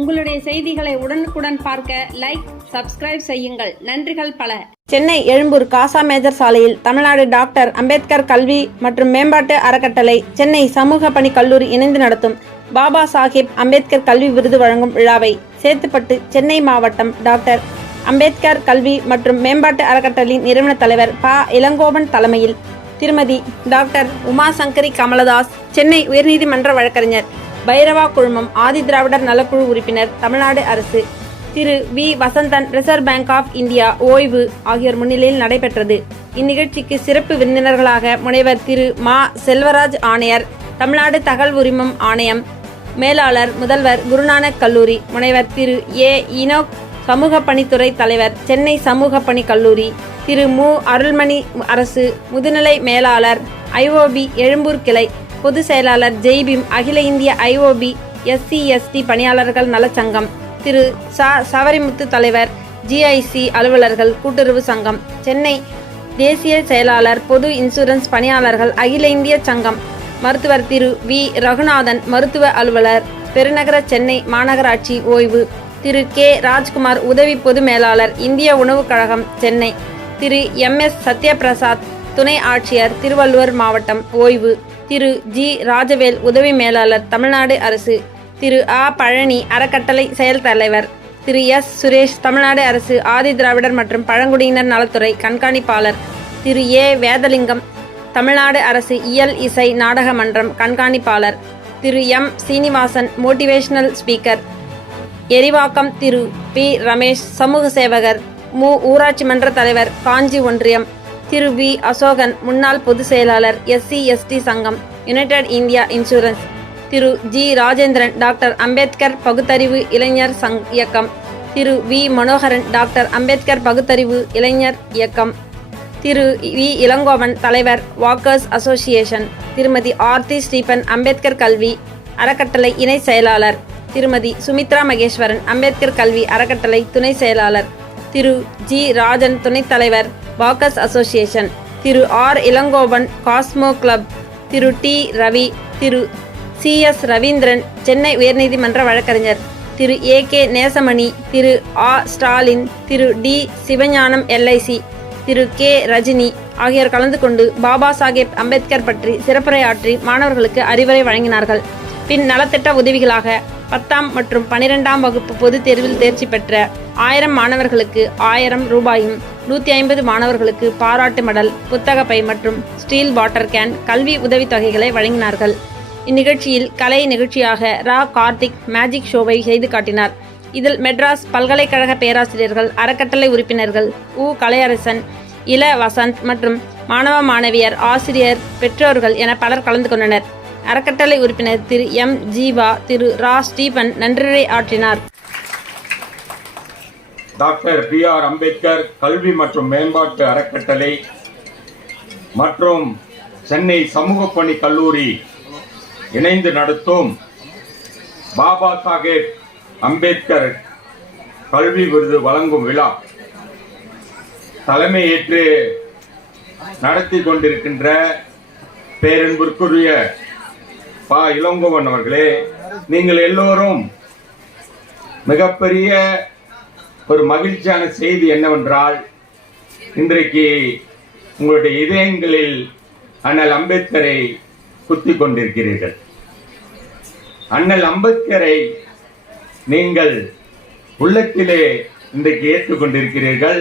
உங்களுடைய செய்திகளை உடனுக்குடன் பார்க்க லைக் சப்ஸ்கிரைப் செய்யுங்கள். நன்றிகள் பல. சென்னை எழும்பூர் காசா மேஜர் சாலையில் தமிழ்நாடு டாக்டர் அம்பேத்கர் கல்வி மற்றும் மேம்பாட்டு அறக்கட்டளை சென்னை சமூக பணி கல்லூரி இணைந்து நடத்தும் பாபா சாஹிப் அம்பேத்கர் கல்வி விருது வழங்கும் விழாவை சேத்துப்பட்டு சென்னை மாவட்டம் டாக்டர் அம்பேத்கர் கல்வி மற்றும் மேம்பாட்டு அறக்கட்டளையின் நிறுவன தலைவர் ப. இளங்கோவன் தலைமையில் திருமதி டாக்டர் உமாசங்கரி கமலதாஸ் சென்னை உயர்நீதிமன்ற வழக்கறிஞர் பைரவா குழுமம் ஆதி திராவிடர் நலக்குழு உறுப்பினர் தமிழ்நாடு அரசு. திரு V. Vasanthan Reserve Bank of India ஓய்வு ஆகியோர் முன்னிலையில் நடைபெற்றது. இந்நிகழ்ச்சிக்கு சிறப்பு விருந்தினர்களாக முனைவர் திரு. மா. செல்வராஜ் ஆணையர் தமிழ்நாடு தகவல் உரிமம் ஆணையம் மேலாளர் முதல்வர் குருநானக் கல்லூரி முனைவர் திரு. ஏ. இனோக் சமூக பணித்துறை தலைவர் சென்னை சமூக பணி கல்லூரி திரு. மு. அருள்மணி அரசு முதுநிலை மேலாளர் ஐஓபி எழும்பூர் கிளை பொதுச் செயலாளர் ஜெய்பீம் அகில இந்திய ஐஓபி எஸ்சி எஸ்டி பணியாளர்கள் நலச்சங்கம் திரு. சா. சவரிமுத்து தலைவர் ஜிஐசி அலுவலர்கள் கூட்டுறவு சங்கம் சென்னை தேசிய செயலாளர் பொது இன்சூரன்ஸ் பணியாளர்கள் அகில இந்திய சங்கம் மருத்துவர் திரு. வி. ரகுநாதன் மருத்துவ அலுவலர் பெருநகர சென்னை மாநகராட்சி ஓய்வு திரு. கே. ராஜ்குமார் உதவி பொது மேலாளர் இந்திய உணவுக் கழகம் சென்னை திரு. எம். எஸ். சத்யபிரசாத் துணை ஆட்சியர் திருவள்ளுவர் மாவட்டம் ஓய்வு. திரு ஜி. ராஜவேல் உதவி மேலாளர் தமிழ்நாடு அரசு. திரு ஆ. பழனி அறக்கட்டளை செயல் தலைவர். திரு எஸ். சுரேஷ் தமிழ்நாடு அரசு ஆதி திராவிடர் மற்றும் பழங்குடியினர் நலத்துறை கண்காணிப்பாளர். திரு ஏ. வேதலிங்கம் தமிழ்நாடு அரசு இயல் இசை நாடக மன்றம் கண்காணிப்பாளர். Thiru M. Srinivasan motivational speaker. Erivakkam Thiru P. Ramesh சமூக சேவகர். மு. ஊராட்சி மன்ற தலைவர் காஞ்சி ஒன்றியம். திரு வி. அசோகன் முன்னாள் பொதுச் செயலாளர் எஸ்சி எஸ்டி சங்கம் United India Insurance Thiru G. Rajendran doctor Ambedkar பகுத்தறிவு இளைஞர் சங் இயக்கம். திரு வி. மனோகரன் டாக்டர் அம்பேத்கர் பகுத்தறிவு இளைஞர் இயக்கம். திரு வி. இளங்கோவன் தலைவர் வாக்கர்ஸ் அசோசியேஷன் திருமதி ஆர்த்தி ஸ்டீபன் அம்பேத்கர் கல்வி அறக்கட்டளை இணை செயலாளர். திருமதி சுமித்ரா மகேஸ்வரன் அம்பேத்கர் கல்வி அறக்கட்டளை துணை செயலாளர். திரு ஜி. ராஜன் துணைத் தலைவர். Walkers association. Thiru R Elangovan Cosmo club. Thiru T Ravi Thiru C S Ravindran Chennai உயர்நீதிமன்ற வழக்கறிஞர். Thiru A K Nesamani Thiru ah Stalin Thiru T Sivagnanam LIC Thiru K Rajini ஆகியோர் கலந்து கொண்டு பாபா சாஹேப் அம்பேத்கர் பற்றி சிறப்புரையாற்றி மாணவர்களுக்கு அறிவுரை வழங்கினார்கள். பின் நலத்திட்ட உதவிகளாக பத்தாம் மற்றும் பனிரெண்டாம் வகுப்பு பொதுத் தேர்வில் தேர்ச்சி பெற்ற ஆயிரம் மாணவர்களுக்கு ஆயிரம் ரூபாயும் நூற்றி ஐம்பது மாணவர்களுக்கு பாராட்டு மெடல் புத்தகப்பை மற்றும் ஸ்டீல் வாட்டர் கேன் கல்வி உதவித்தொகைகளை வழங்கினார்கள். இந்நிகழ்ச்சியில் கலை நிகழ்ச்சியாக ரா. கார்த்திக் மேஜிக் ஷோவை செய்து காட்டினார். இதில் மெட்ராஸ் பல்கலைக்கழக பேராசிரியர்கள் அறக்கட்டளை உறுப்பினர்கள் உ. கலையரசன் இள வசந்த் மற்றும் மாணவ மாணவியர் ஆசிரியர் பெற்றோர்கள் என பலர் கலந்து கொண்டனர். அறக்கட்டளை உறுப்பினர் திரு எம். ஜீவா திரு ரா. ஸ்டீபன் நன்றிரை ஆற்றினார். Doctor B. ஆர். அம்பேத்கர் கல்வி மற்றும் மேம்பாட்டு அறக்கட்டளை மற்றும் சென்னை சமூக பணி கல்லூரி இணைந்து நடத்தும் பாபா சாஹேப் அம்பேத்கர் கல்வி விருது வழங்கும் விழா தலைமையேற்று நடத்தி கொண்டிருக்கின்ற பேரன்பிற்குரிய பா இளங்கோவன் அவர்களே நீங்கள் எல்லோரும் மிகப்பெரிய ஒரு மகிழ்ச்சியான செய்தி என்னவென்றால் இன்றைக்கு உங்களுடைய இதயங்களில் அண்ணல் அம்பேத்கரை குத்தி கொண்டிருக்கிறீர்கள். அண்ணல் அம்பேத்கரை நீங்கள் உள்ளத்திலே இன்றைக்கு ஏற்றுக்கொண்டிருக்கிறீர்கள்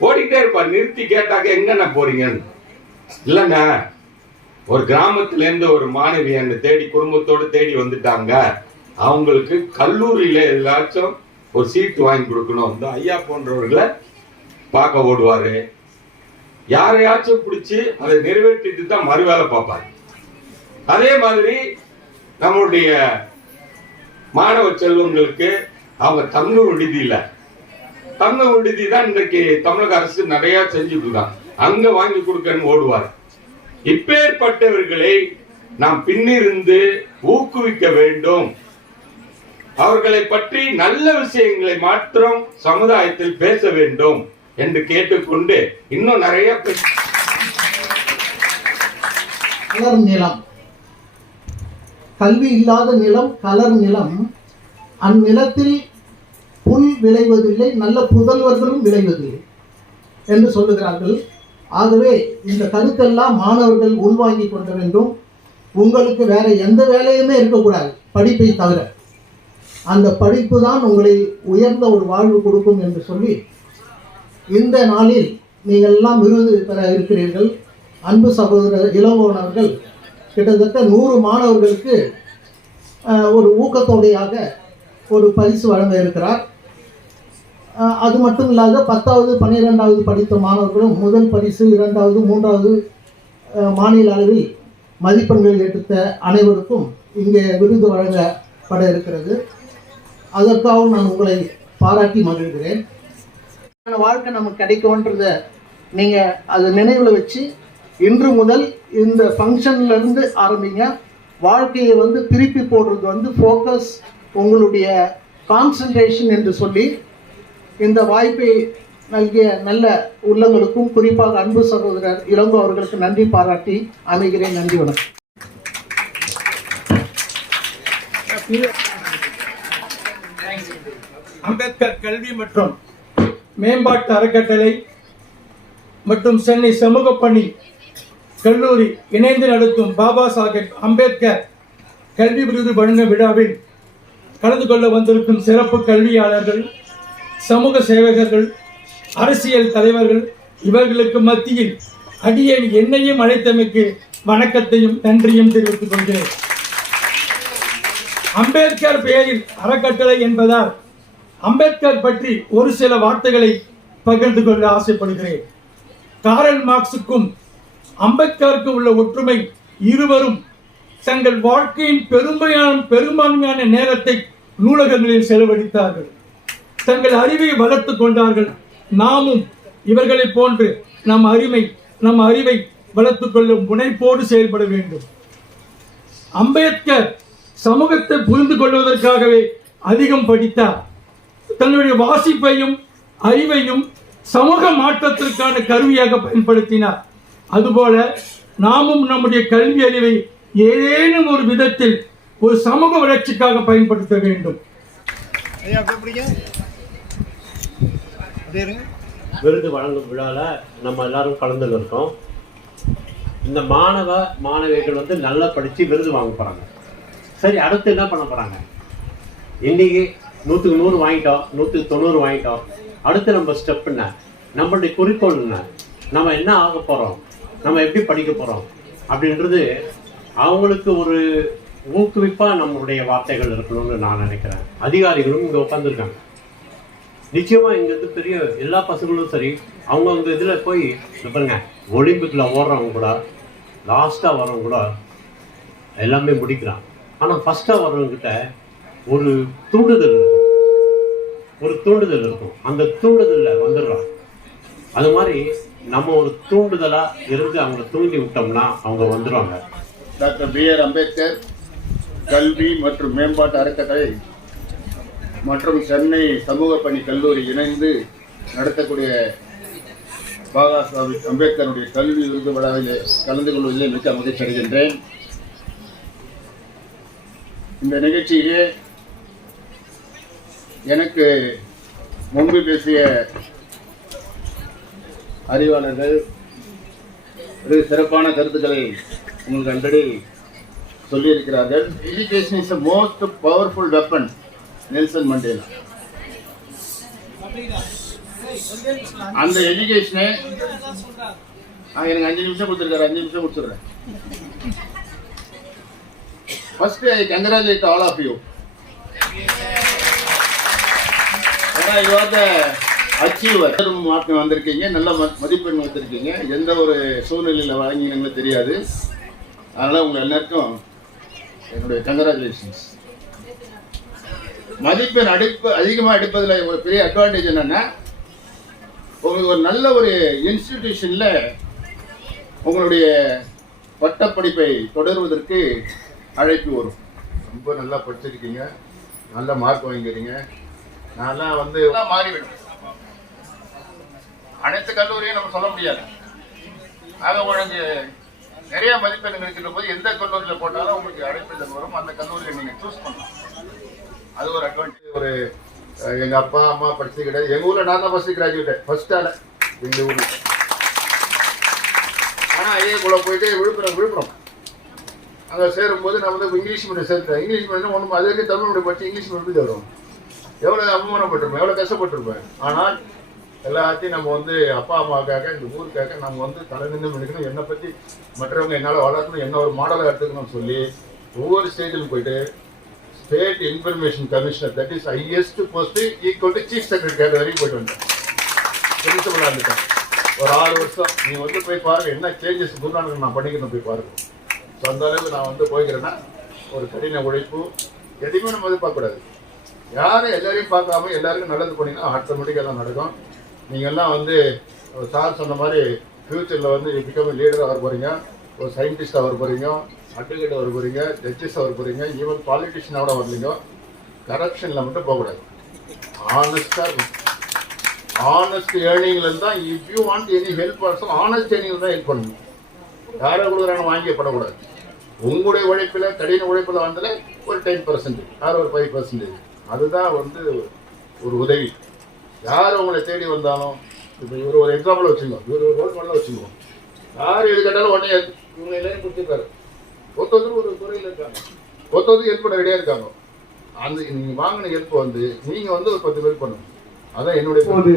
ஓடிட்டே இருப்பார் நிறுத்தி கேட்டாக்க எங்கண்ணா போறீங்கன்னு. இல்லைண்ணா ஒரு கிராமத்துல இருந்து ஒரு மாணவி என்னை தேடி குடும்பத்தோடு தேடி வந்துட்டாங்க. அவங்களுக்கு கல்லூரியில எல்லாச்சும் ஒரு சீட்டு வாங்கி கொடுக்கணும். இந்த ஐயா போன்றவர்களை பார்க்க ஓடுவாரு. யாரையாச்சும் பிடிச்சி அதை நிறைவேற்றிட்டு தான் மறுவேலை பார்ப்பாரு. அதே மாதிரி நம்மளுடைய மாணவ செல்வங்களுக்கு அவங்க தங்கும் விடுதியில. தங்கும் விடுதி தான் இன்றைக்கு தமிழக அரசு நிறைய செஞ்சுட்டு இருக்காங்க. அங்க வாங்கி கொடுக்கன்னு ஓடுவார். இப்பேற்பட்டவர்களை நாம் பின்னிருந்து ஊக்குவிக்க வேண்டும். அவர்களை பற்றி நல்ல விஷயங்களை மாத்திரம் சமுதாயத்தில் பேச வேண்டும் என்று கேட்டுக்கொண்டு இன்னும் நிறைய பேச கலர் நிலம். கல்வி இல்லாத நிலம் கலர் நிலம். அந்நிலத்தில் புல் விளைவதில்லை நல்ல புதல்வர்களும் விளைவதில்லை என்று சொல்லுகிறார்கள். ஆகவே இந்த கருத்தெல்லாம் மாணவர்கள் உள்வாங்கிக் கொள்ள வேண்டும். உங்களுக்கு வேற எந்த வேலையுமே இருக்கக்கூடாது படிப்பை தவிர. அந்த படிப்பு தான் உங்களை உயர்ந்த ஒரு வாழ்வு கொடுக்கும் என்று சொல்லி இந்த நாளில் நீங்கள் எல்லாம் விருது பெற இருக்கிறீர்கள். அன்பு சகோதரர் இளங்கோவன் கிட்டத்தட்ட நூறு மாணவர்களுக்கு ஒரு ஊக்கத்தொகையாக ஒரு பரிசு வழங்க இருக்கிறார். அது மட்டும் இல்லாத பத்தாவது பன்னிரெண்டாவது படித்த மாணவர்களும் முதல் பரிசு இரண்டாவது மூன்றாவது மாநில அளவில் மதிப்பெண்கள் எடுத்த அனைவருக்கும் இங்கே விருது வழங்கப்பட இருக்கிறது. அதற்காகவும் நான் உங்களை பாராட்டி மகிழ்கிறேன். வாழ்க்கை நமக்கு கிடைக்கும்ன்றத நீங்கள் அதை நினைவில் வச்சு இன்று முதல் இந்த ஃபங்க்ஷன்லேருந்து ஆரம்பிங்க. வாழ்க்கையை வந்து திருப்பி போடுறது வந்து ஃபோக்கஸ் உங்களுடைய கான்சன்ட்ரேஷன் என்று சொல்லி இந்த வாய்ப்பை நல்கிய நல்ல உள்ளங்களுக்கும் குறிப்பாக அன்பு சகோதரர் இளங்கோ அவர்களுக்கு நன்றி பாராட்டி அமைகிறேன். நன்றி வணக்கம். அம்பேத்கர் கல்வி மற்றும் மேம்பாட்டு அறக்கட்டளை மற்றும் சென்னை சமூக பணி கல்லூரி இணைந்து நடத்தும் பாபா சாஹேப் அம்பேத்கர் கல்வி விருது வழங்க விழாவில் கலந்து கொள்ள வந்திருக்கும் சிறப்பு கல்வியாளர்கள் சமூக சேவகர்கள் அரசியல் தலைவர்கள் இவர்களுக்கு மத்தியில் அடியேன் என்னையும் அழைத்தமைக்கு வணக்கத்தையும் நன்றியும் தெரிவித்துக் கொள்கிறேன். அம்பேத்கர் பெயரில் அறக்கட்டளை என்பதால் அம்பேத்கர் பற்றி ஒரு சில வார்த்தைகளை பகிர்ந்து கொள்ள ஆசைப்படுகிறேன். காரல் மார்க்சுக்கும் அம்பேத்கருக்கும் உள்ள ஒற்றுமை இருவரும் தங்கள் வாழ்க்கையின் பெருமையான பெரும்பான்மையான நேரத்தை நூலகங்களில் செலவழித்தார்கள். தங்கள் அறிவை வளர்த்துக் கொண்டார்கள். நாமும் இவர்களைப் போன்று நம் அறிவை நம் அறிவை வளர்த்து கொள்ளும் முனைப்போடு செயல்பட வேண்டும். அம்பேத்கர் சமூகத்தை புரிந்து கொள்வதற்காகவே அதிகம் படித்தார். தன்னுடைய வாசிப்பையும் அறிவையும் சமூக மாற்றத்திற்கான கருவியாக பயன்படுத்தினார். அதுபோல நாமும் நம்முடைய கல்வி அறிவை ஏதேனும் ஒரு விதத்தில் ஒரு சமூக வளர்ச்சிக்காக பயன்படுத்த வேண்டும். விருது வழங்கும் விழாவில் நம்ம எல்லாரும் கலந்துன்னு இருக்கோம். இந்த மாணவ மாணவிகள் வந்து நல்லா படித்து விருது வாங்க போகிறாங்க சரி அடுத்து என்ன பண்ண போகிறாங்க இன்னைக்கு நூற்றுக்கு நூறு வாங்கிட்டோம் நூற்றுக்கு தொண்ணூறு வாங்கிட்டோம். அடுத்து நம்ம ஸ்டெப் என்ன? நம்மளுடைய குறிக்கோள் என்ன? நம்ம என்ன ஆக போகிறோம் நம்ம எப்படி படிக்க போகிறோம் அப்படின்றது அவங்களுக்கு ஒரு ஊக்குவிப்பாக நம்மளுடைய வார்த்தைகள் இருக்கணும்னு நான் நினைக்கிறேன். அதிகாரிகளும் இங்கே உட்காந்துருக்காங்க நிச்சயமா இங்க இருந்து பெரிய எல்லா பசங்களும் சரி அவங்கவுங்க இதுல போய் பாருங்க ஒலிம்பிக்ல ஓடுறவங்க கூட லாஸ்டா வரவங்க கூட எல்லாமே முடிக்கிறான். ஆனா ஃபர்ஸ்டா வர்றவங்க கிட்ட ஒரு தூண்டுதல் இருக்கும். ஒரு தூண்டுதல் இருக்கும். அந்த தூண்டுதல்ல வந்துடுறான். அது மாதிரி நம்ம ஒரு தூண்டுதலா இருந்து அவங்கள தூண்டி விட்டோம்னா அவங்க வந்துடுவாங்க டாக்டர் பி ஆர் அம்பேத்கர் கல்வி மற்றும் மேம்பாட்டு அறக்கட்டளை மற்றும் சென்னை சமூக பணி கல்லூரி இணைந்து நடத்தக்கூடிய பாபா சாஹிப் அம்பேத்கருடைய கல்வி விருது விழாவில் கலந்து கொள்வதில் மிக்க மகிழ்ச்சி அடைகின்றேன். இந்த நிகழ்ச்சியிலே எனக்கு முன்பு பேசிய அறிவாளர்கள் ஒரு சிறப்பான கருத்துக்களை உங்களுக்கு ஆல்ரெடி சொல்லியிருக்கிறார்கள். Education is a most powerful weapon Nelson Mandela. அந்த எஜுகேஷனை எனக்கு அஞ்சு நிமிஷம் கொடுத்துருக்காரு அஞ்சு நிமிஷம் கொடுத்துட்றேன். First I congratulate all of you ஏன்னா you are the achiever mark வந்திருக்கீங்க நல்ல ம- மதிப்பெண் வந்திருக்கீங்க. எந்த ஒரு சூழ்நிலையில் வாங்கினீங்களோ தெரியாது. அதனால் உங்கள் எல்லாருக்கும் என்னுடைய கங்க்ராச்சுலேஷன்ஸ் மதிப்பெண் அடிப்பு அதிகமாக எடுப்பதில் ஒரு பெரிய அட்வான்டேஜ் என்னன்னா உங்களுக்கு ஒரு நல்ல ஒரு இன்ஸ்டிடியூஷனில் உங்களுடைய பட்டப்படிப்பை தொடர்வதற்கு அழைப்பு வரும். ரொம்ப நல்லா படிச்சிருக்கீங்க. நல்ல மார்க் வாங்கிக்கிறீங்க. நான்லாம் வந்து மாறிவிடும். அனைத்து கல்லூரியும் நம்ம சொல்ல முடியாது. ஆக உங்களுக்கு நிறைய மதிப்பெண்கள் இருக்கின்ற போது எந்த கல்லூரியில் போட்டாலும் உங்களுக்கு அழைப்பிதழ் வரும். அந்த கல்லூரியை நீங்கள் சூஸ் பண்ணலாம். அது ஒரு அட்வான்டேஜ் ஒரு எங்கள் எங்க அப்பா அம்மா படிச்சது கிடையாது. எங்க ஊர்ல நான் தான் ஃபர்ஸ்ட் கிராஜுவேட் ஃபர்ஸ்ட் ஆள. எங்க ஊர்ல ஆனா ஐயா கூட போயிட்டு விழுப்புரம் விழுப்புரம். அங்க சேரும்போது நான் வந்து இங்கிலீஷ் மீடியம் சேர்த்தேன் இங்கிலீஷ் மீடியம் ஒன்றும் அது வரைக்கும் தமிழ் மீடியம் படிச்சு இங்கிலீஷ் மீடியம் தருவோம் வரும்? எவ்வளவு அவமானப்பட்டிருப்போம் எவ்வளவு கஷ்டப்பட்டிருப்பேன் ஆனால் எல்லாத்தையும் நம்ம வந்து அப்பா அம்மாவுக்காக இந்த ஊருக்காக நம்ம வந்து தலைநின்று எடுக்கணும் என்னை பற்றி மற்றவங்க என்னால் வளர்க்கணும் என்ன ஒரு மாடலாக எடுத்துக்கணும்னு சொல்லி ஒவ்வொரு ஸ்டேஜிலும் போயிட்டு state information commissioner that is highest post equal to chief secretary வரைக்கும் போயிட்டு வந்தேன் பிரின்சிபலாக இருந்துட்டேன் ஒரு ஆறு வருஷம் நீ வந்து போய் பாருங்க என்ன சேஞ்சஸ் குருநானக் நான் பண்ணிக்கணும் போய் பாருங்க ஸோ அந்த அளவுக்கு நான் வந்து போய்க்கிறேன்னா ஒரு கடின உழைப்பு எதையுமே நம்ம எதிர்பார்க்கக்கூடாது யாரும் எல்லாரையும் பார்க்காம எல்லாருக்கும் நல்லது பண்ணிங்கன்னா ஆட்டோமேட்டிக்காக எல்லாம் நடக்கும். நீங்கள்லாம் வந்து ஒரு சார் சொன்ன மாதிரி ஃப்யூச்சரில் வந்து பிகம் லீடராக வர போகிறீங்க ஒரு சயின்டிஸ்டாக வர போகிறீங்க அட்வொகேட் வர போகிறீங்க ஜட்ஜஸ் வர போகிறீங்க ஈவன் பாலிட்டிஷியனாக வரலீங்க கரப்ஷனில் மட்டும் போகக்கூடாது. ஆனஸ்டாக இருக்கும் ஆனஸ்ட் ஏர்னிங்ல தான் if you want any help also honest ஏர்னிங்ல தான் ஹெல்ப் பண்ணணும். யாரை கொடுக்குறாங்க வாங்கியப்படக்கூடாது. உங்களுடைய உழைப்பில் கடின உழைப்பில் வந்ததுல ஒரு டென் பர்சன்டேஜ் யார் ஒரு ஃபைவ் பர்சன்டேஜ் அதுதான் வந்து ஒரு உதவி. யார் உங்களை தேடி வந்தாலும் இப்போ இவர் ஒரு எக்ஸாம்பிள் வச்சுக்கோங்க. இவர் ஒரு ரோல் மாடலாக வச்சுக்கோங்க. யார் எது கேட்டாலும் உடனே இவங்க எல்லாரும் கொடுத்துருக்காரு. ஒருத்தருக்கு ஒரு துறையில் இருக்காங்க. ஒருத்தருக்கு ஹெல்ப் பண்ண ரெடியாக இருக்காங்க. அந்த நீங்கள் வாங்கின ஹெல்ப் வந்து நீங்கள் வந்து ஒரு பத்து பேர் பண்ணணும் அதான் என்னுடைய இப்போது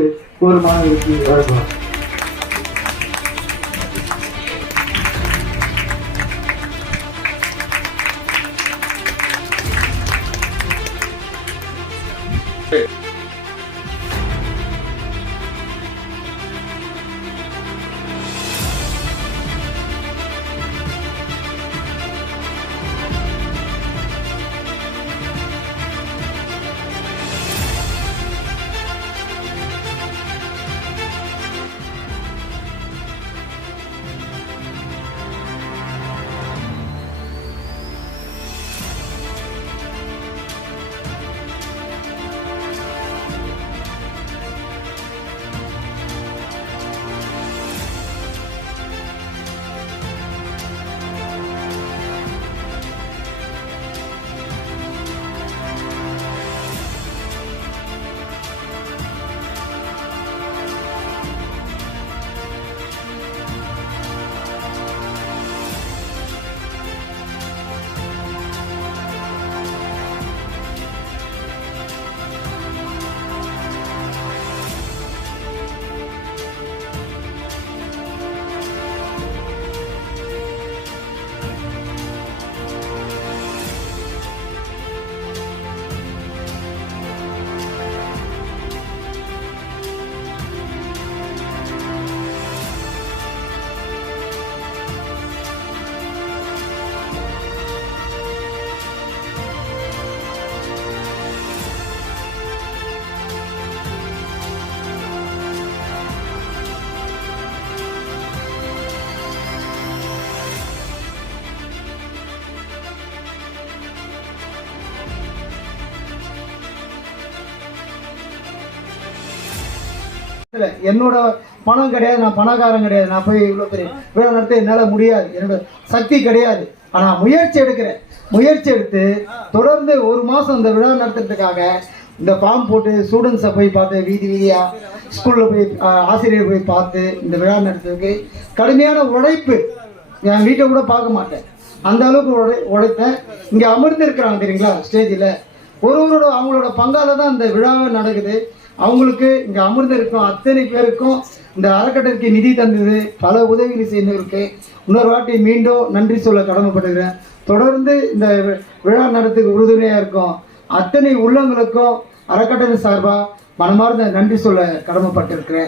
ஒரு மாணவருக்கு இல்லை என்னோட பணம் கிடையாது நான் பணக்காரன் கிடையாது நான் போய் இவ்வளோ பெரிய விழா நடத்த என்னால் முடியாது. என்னோட சக்தி கிடையாது. ஆனால் முயற்சி எடுக்கிறேன். முயற்சி எடுத்து தொடர்ந்து ஒரு மாதம் இந்த விழா நடத்துறதுக்காக இந்த ஃபார்ம் போட்டு ஸ்டூடெண்ட்ஸை போய் பார்த்து வீதி வீதியாக ஸ்கூலில் போய் ஆசிரியர் போய் பார்த்து இந்த விழா நடத்துறதுக்கு கடுமையான உழைப்பு என் வீட்டை கூட பார்க்க மாட்டேன். அந்த அளவுக்கு உழை உழைத்தேன். இங்கே அமர்ந்திருக்கிறாங்க தெரியுங்களா ஸ்டேஜில் ஒருவரோட அவங்களோட பங்கால தான் இந்த விழாவே நடக்குது. அவங்களுக்கு இங்கே அமர்ந்து இருக்கும் அத்தனை பேருக்கும் இந்த அறக்கட்டளைக்கு நிதி தந்தது. பல உதவிகள் செய்தவருக்கு இன்னொரு வாட்டி மீண்டும் நன்றி சொல்ல கடமைப்பட்டுக்கிறேன் தொடர்ந்து இந்த வி- விழா நடத்துக்கு உறுதுணையாக இருக்கும். அத்தனை உள்ளங்களுக்கும் அறக்கட்டளை சார்பாக மனமார்ந்த நன்றி சொல்ல கடமைப்பட்டிருக்கிறேன்.